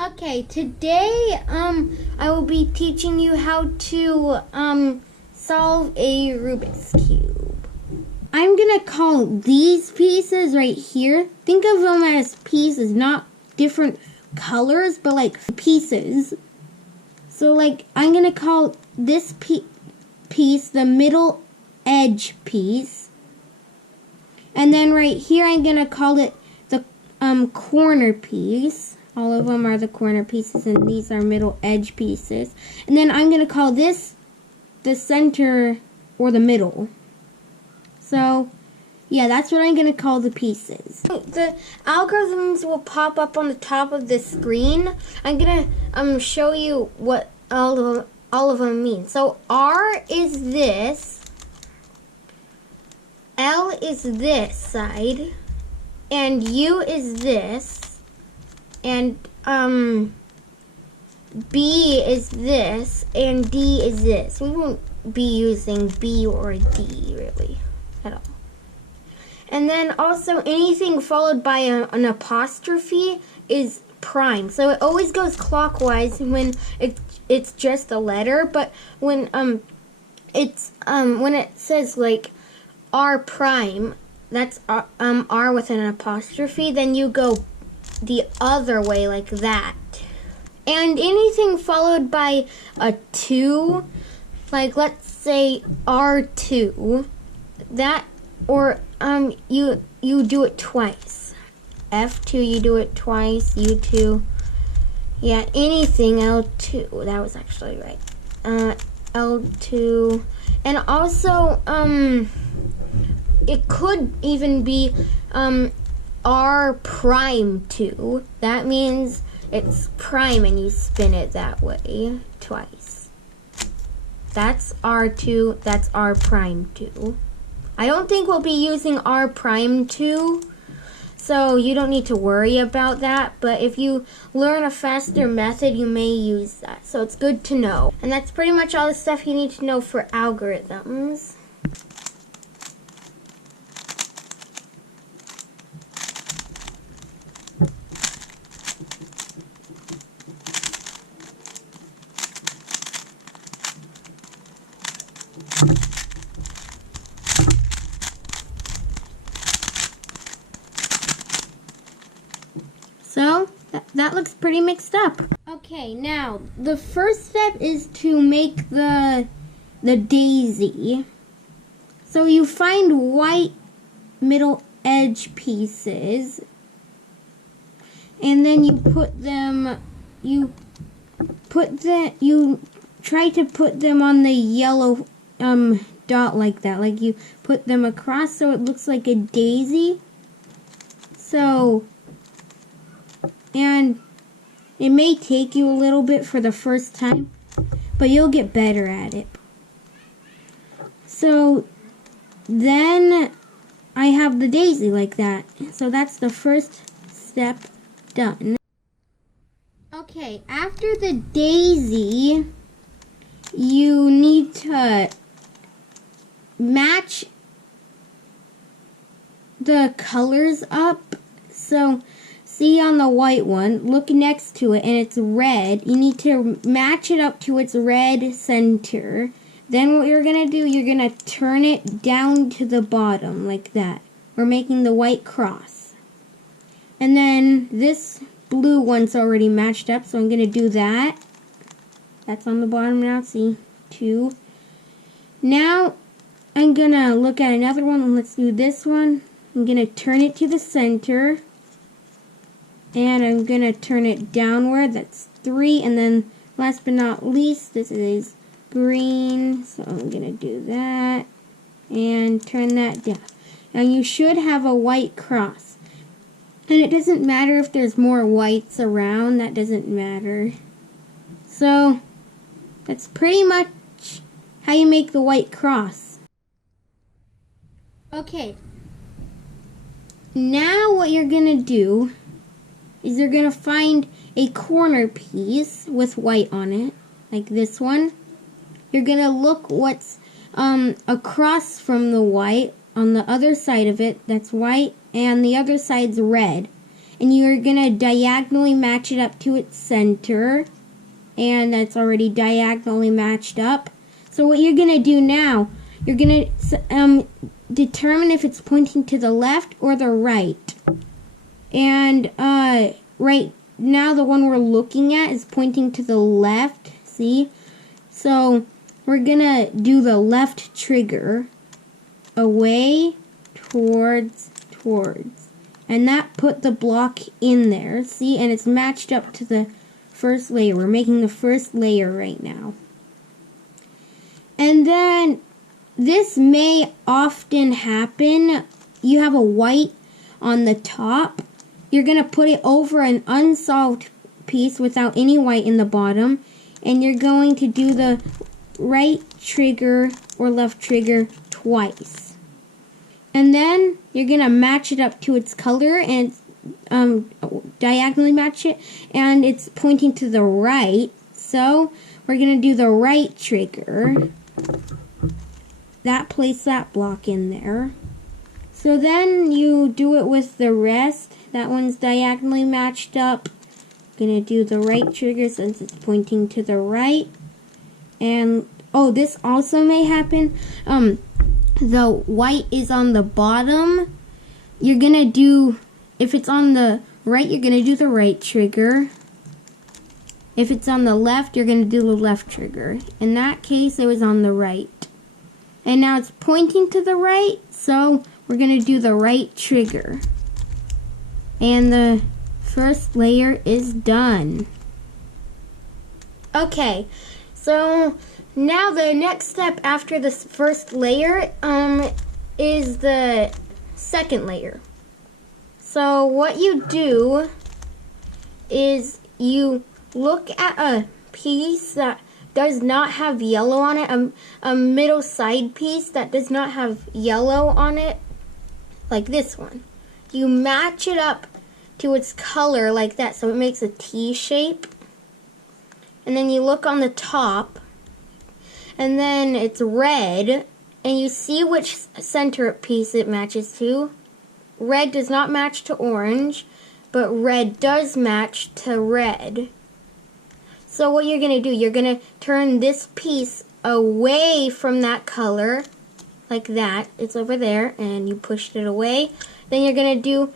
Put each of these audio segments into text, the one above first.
Okay, today I will be teaching you how to solve a Rubik's Cube. I'm gonna call these pieces right here, think of them as pieces, not different colors, but like pieces. So like I'm gonna call this piece the middle edge piece. And then right here I'm gonna call it the corner piece. All of them are the corner pieces, and these are middle edge pieces. And then I'm going to call this the center or the middle. So, yeah, that's what I'm going to call the pieces. The algorithms will pop up on the top of the screen. I'm going to show you what all of them mean. So, R is this. L is this side. And U is this. And B is this, and D is this. We won't be using B or D really at all. And then also anything followed by an apostrophe is prime. So it always goes clockwise when it's just a letter, but when when it says like R prime, that's R with an apostrophe, then you go the other way like that. And anything followed by a 2, like let's say R2, that, or you do it twice. F2 you do it twice, U2, yeah, anything L2, that was actually right. L2, and also it could even be R prime 2. That means it's prime and you spin it that way twice. That's R2, that's R prime 2. I don't think we'll be using R prime 2, so you don't need to worry about that, but if you learn a faster method, you may use that, so it's good to know. And that's pretty much all the stuff you need to know for algorithms. So, that looks pretty mixed up. Okay, now, the first step is to make the daisy. So you find white middle edge pieces, and then you try to put them on the yellow dot like that. Like you put them across so it looks like a daisy. So, and it may take you a little bit for the first time, but you'll get better at it. So then I have the daisy like that. So that's the first step done. Okay, after the daisy, you need to match the colors up. So see on the white one, look next to it, and it's red. You need to match it up to its red center. Then what you're going to do, you're going to turn it down to the bottom like that. We're making the white cross. And then this blue one's already matched up, so I'm going to do that. That's on the bottom now, see? 2. Now, I'm going to look at another one, and let's do this one. I'm going to turn it to the center. And I'm going to turn it downward. That's 3. And then last but not least, this is green. So I'm going to do that. And turn that down. Now you should have a white cross. And it doesn't matter if there's more whites around. That doesn't matter. So that's pretty much how you make the white cross. Okay. Now what you're going to do is you're going to find a corner piece with white on it, like this one. You're going to look what's across from the white on the other side of it, that's white, and the other side's red. and you're gonna diagonally match it up to its center, and that's already diagonally matched up. So what you're gonna do now, you're gonna determine if it's pointing to the left or the right. And right now the one we're looking at is pointing to the left, see? So we're gonna do the left trigger, away, towards, and that put the block in there, see? And it's matched up to the first layer. We're making the first layer right now. And then this may often happen. You have a white on the top. You're gonna put it over an unsolved piece without any white in the bottom, and you're going to do the right trigger or left trigger twice. And then you're gonna match it up to its color and diagonally match it, and it's pointing to the right. So we're gonna do the right trigger. Place that block in there. So then you do it with the rest. That one's diagonally matched up. Gonna do the right trigger since it's pointing to the right. And oh, this also may happen. The white is on the bottom. You're gonna do, if it's on the right, you're gonna do the right trigger. If it's on the left, you're gonna do the left trigger. In that case, it was on the right. And now it's pointing to the right, so we're gonna do the right trigger. And the first layer is done. Okay, so now the next step after this first layer is the second layer. So what you do is you look at a piece that does not have yellow on it, a middle side piece that does not have yellow on it, like this one. You match it up to its color like that, so it makes a T shape. And then you look on the top, and then it's red, and you see which center piece it matches to. Red does not match to orange, but red does match to red. So what you're going to do, you're going to turn this piece away from that color, like that. It's over there, and you pushed it away. Then you're going to do,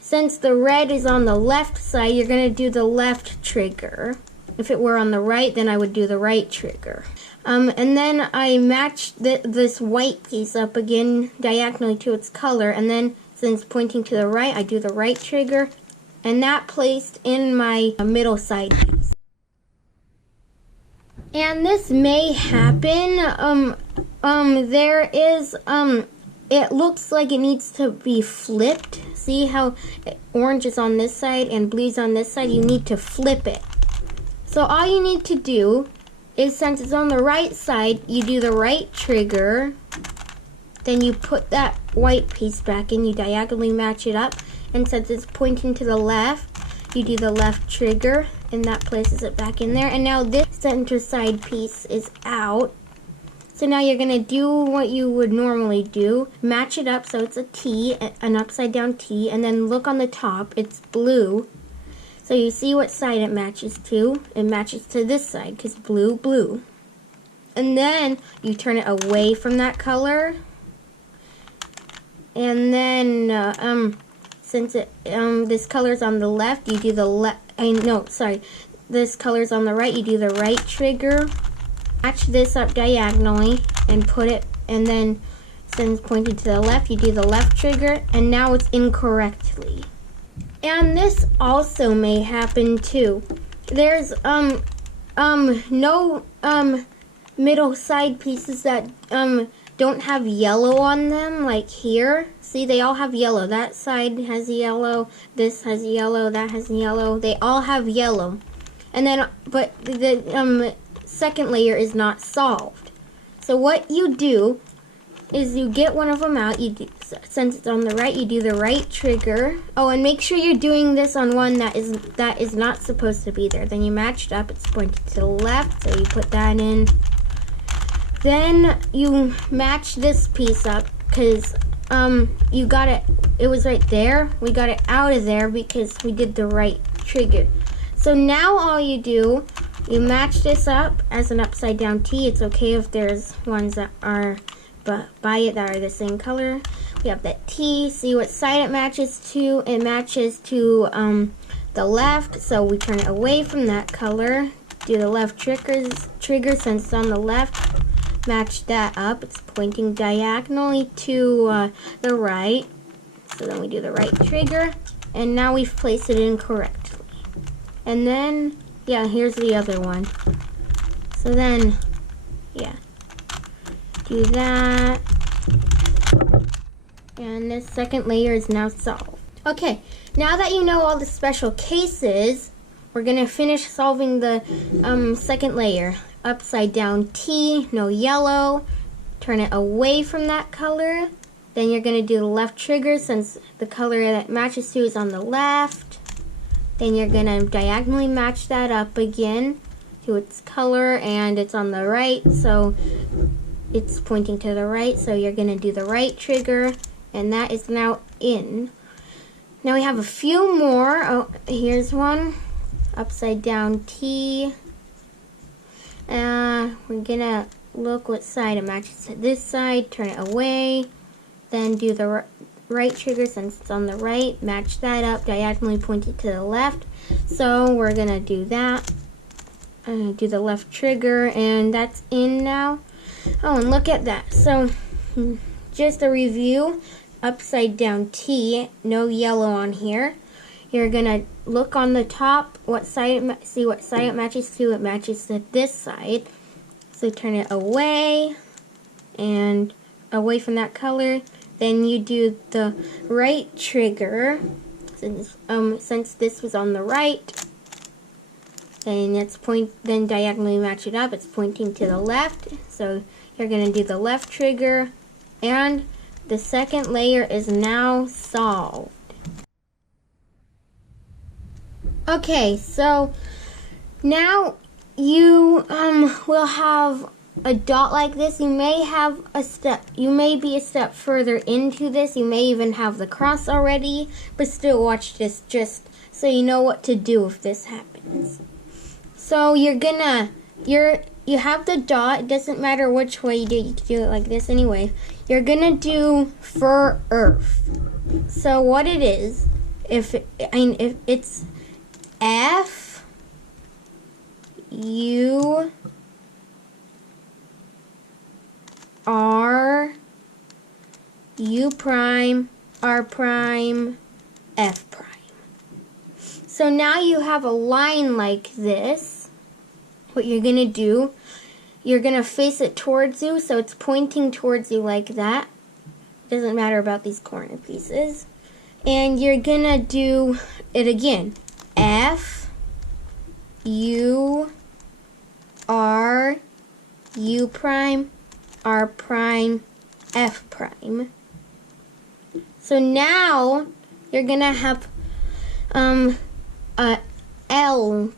since the red is on the left side, you're going to do the left trigger. If it were on the right, then I would do the right trigger. And then I matched this white piece up again diagonally to its color, and then since pointing to the right, I do the right trigger, and that placed in my middle side piece. And this may happen, it looks like it needs to be flipped. See how orange is on this side and blue's on this side? You need to flip it. So all you need to do is, since it's on the right side, you do the right trigger, then you put that white piece back in, you diagonally match it up, and since it's pointing to the left, you do the left trigger, and that places it back in there. And now this center side piece is out. So now you're gonna do what you would normally do. Match it up so it's a T, an upside down T, and then look on the top, it's blue. So you see what side it matches to. It matches to this side, because blue, blue. And then you turn it away from that color. And then, since this color's on the left, you do the this color's on the right, you do the right trigger. Match this up diagonally and put it, and then since pointed to the left, you do the left trigger, and now it's incorrectly. And this also may happen too. There's no middle side pieces that don't have yellow on them, like here. See, they all have yellow. That side has yellow, this has yellow, that has yellow. They all have yellow. And then, but the second layer is not solved. So what you do is you get one of them out. Since it's on the right, you do the right trigger. Oh, and make sure you're doing this on one that is not supposed to be there. Then you match it up. It's pointed to the left, so you put that in. Then you match this piece up, because you got it was right there. We got it out of there because we did the right trigger. So now all you do, you match this up as an upside down T. It's okay if there's ones that are by it that are the same color. We have that T. See what side it matches to. It matches to the left, so we turn it away from that color. Do the left trigger since it's on the left. Match that up. It's pointing diagonally to the right. So then we do the right trigger, and now we've placed it in correctly. And then, yeah, here's the other one. So then, yeah, do that. And this second layer is now solved. Okay, now that you know all the special cases, we're gonna finish solving the second layer. Upside down T, no yellow. Turn it away from that color. Then you're gonna do the left trigger since the color that matches to is on the left. Then you're gonna diagonally match that up again to its color, and it's on the right, so it's pointing to the right. So you're gonna do the right trigger, and that is now in. Now we have a few more. Oh, here's one. Upside down T. We're gonna look what side it matches to this side, turn it away, then do the right trigger since it's on the right, match that up, diagonally point it to the left. So we're gonna do that. Do the left trigger, and that's in now. Oh, and look at that. So just a review, upside down T, no yellow on here. You're gonna look on the top, see what side it matches to. It matches to this side. So turn it away and away from that color. Then you do the right trigger since this was on the right. Then diagonally match it up. It's pointing to the left. So you're gonna do the left trigger, and the second layer is now solved. Okay, so now you will have a dot like this. You may be a step further into this. You may even have the cross already, but still watch this just so you know what to do if this happens. So you have the dot. It doesn't matter which way you do it. You can do it like this anyway. You're gonna do for Earth. So what it is, if it's F U R U prime R prime F prime. So now you have a line like this. What you're gonna do, you're gonna face it towards you, so it's pointing towards you like that. Doesn't matter about these corner pieces. And you're gonna do it again. F U R U prime R prime F prime. So now you're gonna have a L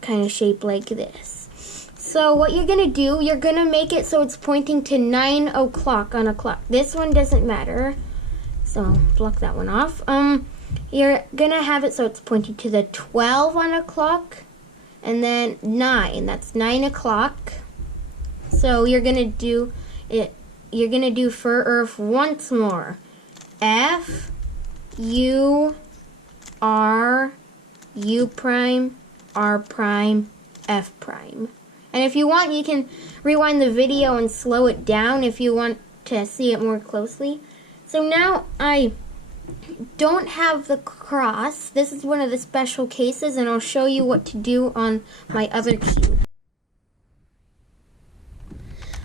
kind of shape like this. So what you're gonna do, you're gonna make it so it's pointing to 9 o'clock on a clock. This one doesn't matter, so block that one off. You're gonna have it so it's pointing to the 12 on a clock, and then 9. That's 9 o'clock. So you're gonna do it. You're gonna do for Earth once more. F U R U prime R prime F prime. And if you want, you can rewind the video and slow it down if you want to see it more closely. So now I don't have the cross. This is one of the special cases, and I'll show you what to do on my other cube.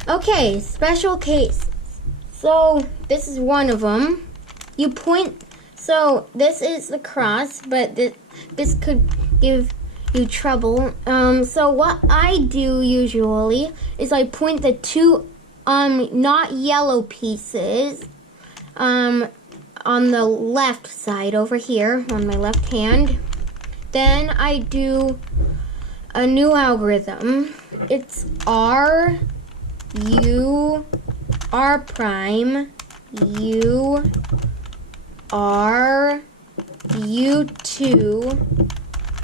Okay, special case. So this is one of them. You point, so this is the cross, but this could give you trouble. So what I do usually is I point the two not yellow pieces on the left side over here on my left hand. Then I do a new algorithm. It's R U R prime U, R, U2,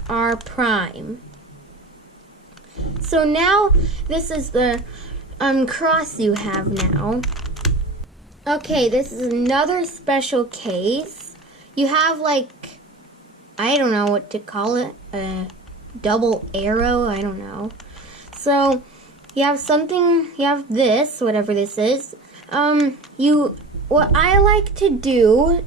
R prime. So now this is the cross you have now. Okay, this is another special case. You have like, I don't know what to call it, a double arrow, I don't know. So you have something, you have this, whatever this is. What I like to do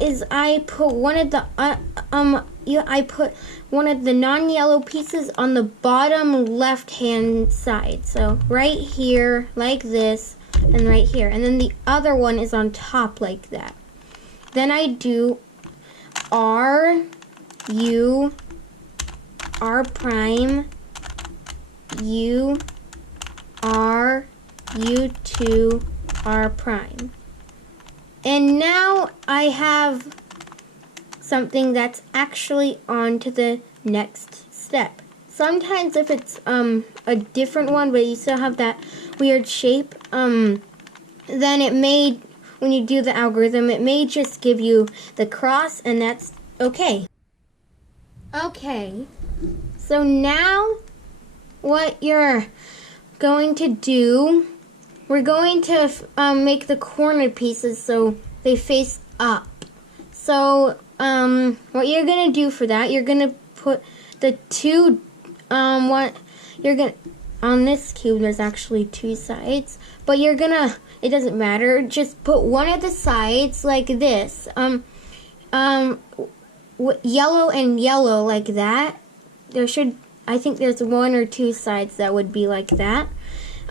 is I put one of the I put one of the non-yellow pieces on the bottom left-hand side. So right here, like this, and right here. And then the other one is on top like that. Then I do R, U, R prime, U, R, U2, R prime. And now I have something that's actually on to the next step. Sometimes if it's a different one, but you still have that weird shape, then it may, when you do the algorithm, it may just give you the cross, and that's okay. Okay, so now what you're going to do, we're going to make the corner pieces so they face up. So what you're gonna do for that, you're gonna put the two on this cube there's actually two sides, but you're gonna, it doesn't matter, just put one of the sides like this, yellow and yellow like that. There should, I think there's one or two sides that would be like that.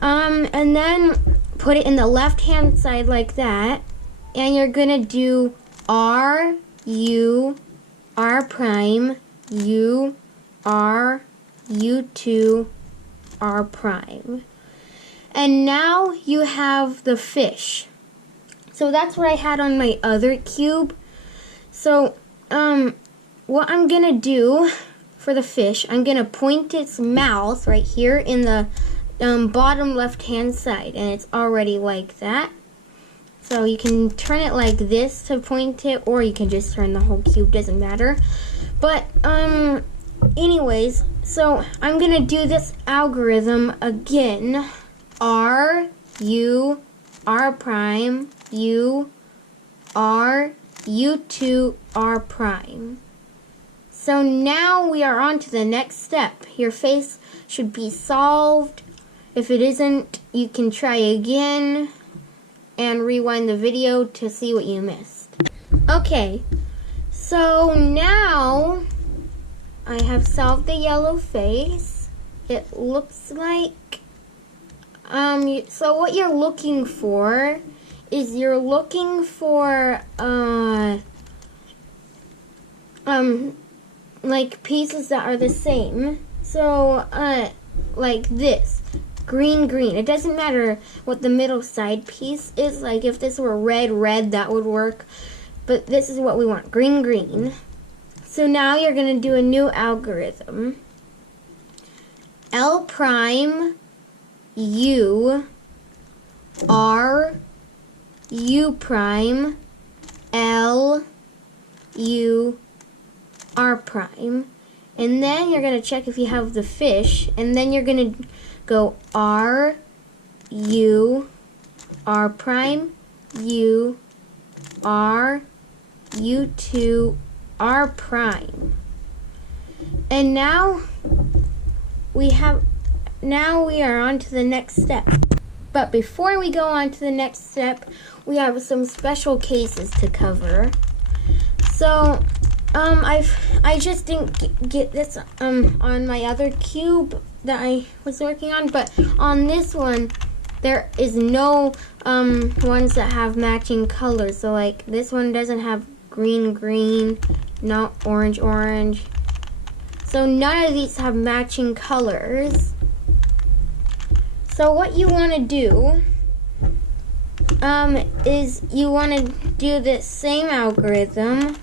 And then put it in the left hand side like that, and you're gonna do R, U, R prime, U, R, U2, R prime. And now you have the fish. So that's what I had on my other cube. So what I'm gonna do for the fish, I'm gonna point its mouth right here in the bottom left hand side, and it's already like that. So you can turn it like this to point it, or you can just turn the whole cube, doesn't matter. But anyways, so I'm gonna do this algorithm again. R, U, R prime, U, R, U2, R prime. So now we are on to the next step. Your face should be solved. If it isn't, you can try again and rewind the video to see what you missed. Okay, so now I have solved the yellow face. It looks like, so what you're looking for is you're looking for, like pieces that are the same. So, like this. Green, green. It doesn't matter what the middle side piece is. Like if this were red, red, that would work. But this is what we want. Green, green. So now you're going to do a new algorithm. L prime, U, R, U prime, L, U, R prime. And then you're going to check if you have the fish. And then you're going to go R, U, R prime, U, R, U2, R prime. And now we are on to the next step. But before we go on to the next step, we have some special cases to cover. So I just didn't get this on my other cube that I was working on, but on this one there is no ones that have matching colors. So like this one doesn't have green, green, not orange, orange. So none of these have matching colors. So what you want to do is you want to do the same algorithm.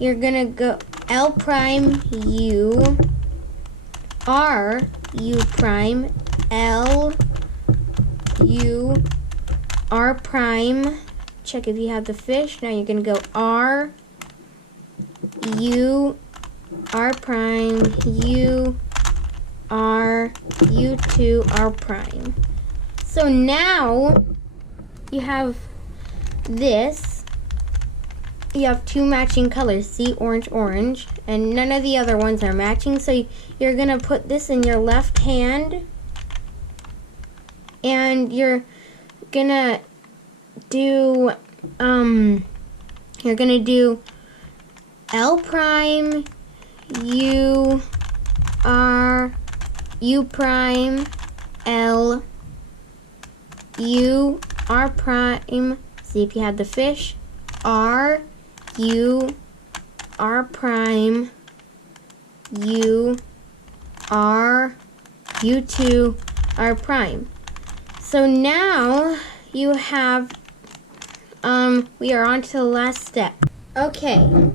You're gonna go L prime U, R U prime, L U R prime, check if you have the fish. Now you're going to go R, U, R prime, U, R, U2, R prime. So now you have this. You have two matching colors. See, orange, orange. And none of the other ones are matching. So you're going to put this in your left hand. And you're going to do, L prime, U, R, U prime, L, U, R prime. See if you have the fish. R, U, R prime, U, R, U2, R prime. So now you have, we are on to the last step. Okay,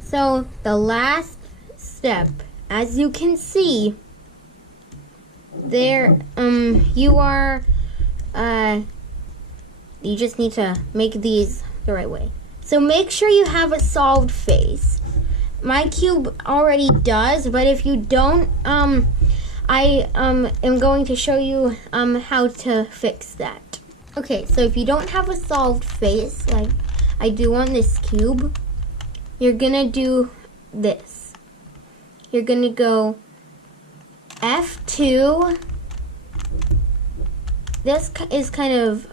so the last step, as you can see, there, you just need to make these the right way. So make sure you have a solved face. My cube already does, but if you don't, I am going to show you how to fix that. Okay, so if you don't have a solved face, like I do on this cube, you're gonna do this. You're gonna go F2. This is kind of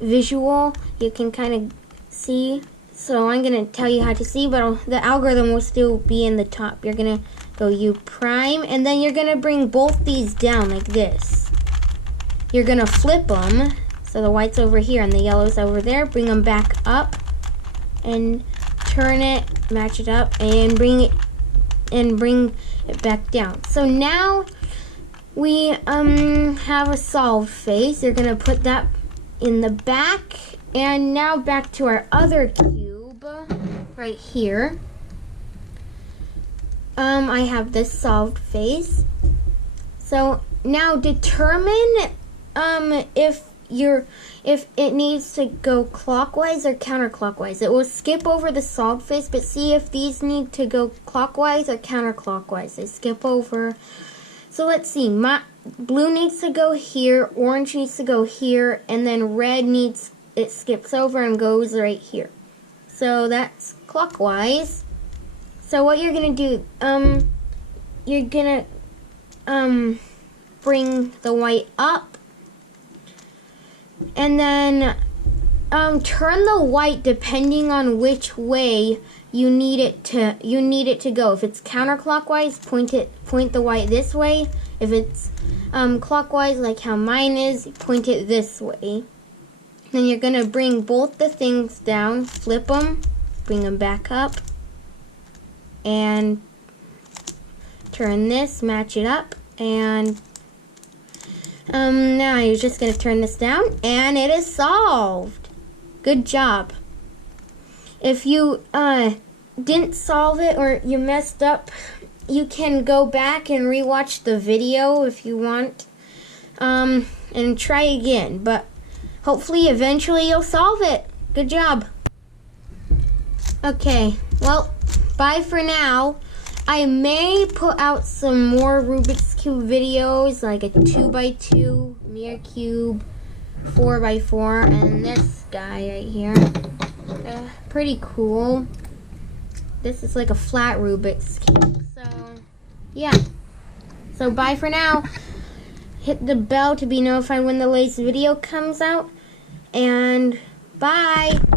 visual. You can kind of see. So I'm gonna tell you how to see, but the algorithm will still be in the top. You're gonna go U prime, and then you're gonna bring both these down like this. You're gonna flip them, so the white's over here and the yellow's over there. Bring them back up, and turn it, match it up, and bring it back down. So now we have a solved face. You're gonna put that in the back, and now back to our other cube right here. I have this solved face. So now determine if it needs to go clockwise or counterclockwise. It will skip over the solved face, but see if these need to go clockwise or counterclockwise. They skip over. So let's see. Blue needs to go here, orange needs to go here, and then red it skips over and goes right here. So that's clockwise. So what you're gonna do, you're gonna bring the white up, and then turn the white depending on which way you need it to go. If it's counterclockwise, point the white this way. If it's clockwise, like how mine is, point it this way. Then you're gonna bring both the things down, flip them, bring them back up, and turn this, match it up, and now you're just gonna turn this down, and it is solved. Good job. If you didn't solve it or you messed up, you can go back and rewatch the video if you want, and try again. But hopefully, eventually, you'll solve it. Good job. Okay, well, bye for now. I may put out some more Rubik's Cube videos, like a 2x2 mirror cube, 4x4, and this guy right here. Pretty cool. This is like a flat Rubik's Cube. So, yeah. So, bye for now. Hit the bell to be notified when the latest video comes out. And bye.